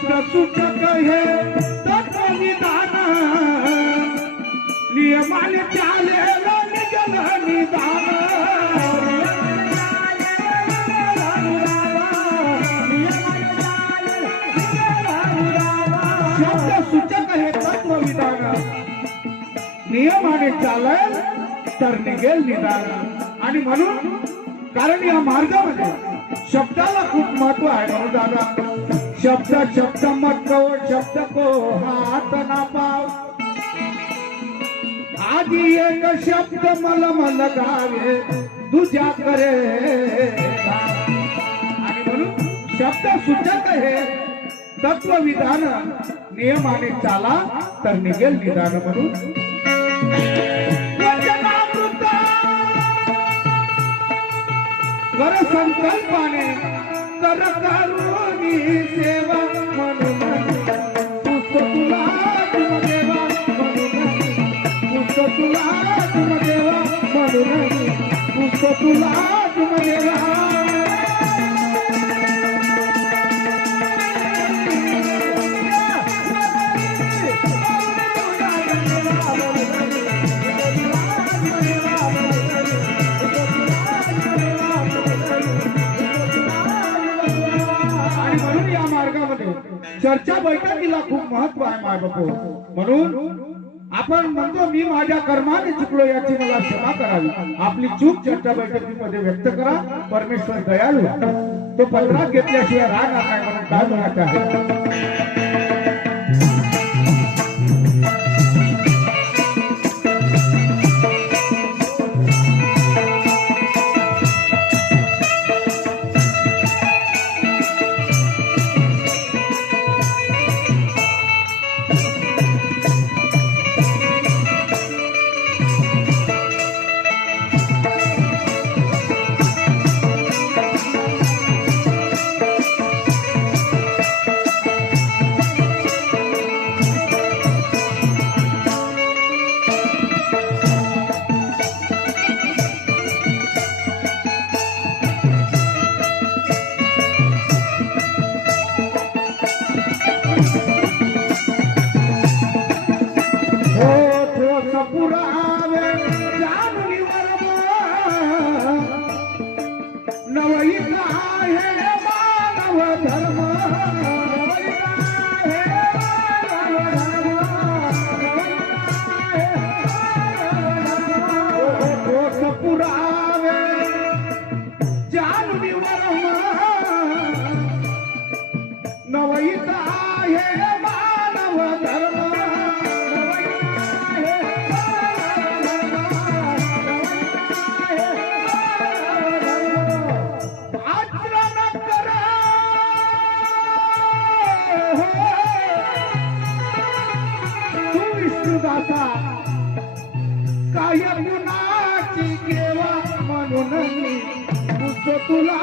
शब्द सूचक हे तत्वविधान नियमाने चालेल निजल निदान शब्द सूचक हे तत्वविधान नियमाने चालेल तर निघेल निदान आणि म्हणून कारण या मार्गामध्ये शब्दाला खूप महत्व आहे म्हणून दादा शब्द शब्द मत को शब्द को हात ना पाव आधी एक शब्द मल मन गावे तुझ्या करे आणि म्हणून शब्द सूचक हे तत्वविधान नियमाने चाला तर निघेल निदान म्हणून कर संकल्पाने कर करुणी सेवा म्हणून पुष्प तुला तुम देवा म्हणून पुष्प तुला तुम देवा म्हणून पुष्प तुला तुम देवा चर्चा बैठकीला खूप महत्व आहे माय बापू म्हणून आपण म्हणतो मी माझ्या कर्माने चुकलो याची मला क्षमा करावी आपली चूक चर्चा बैठकीमध्ये व्यक्त करा परमेश्वर दयाळू तो पत्रात घेतल्याशिवाय राहणार नाही म्हणून काय म्हणायचं आहे काय गुणाची केवा म्हणून पुष्प तुला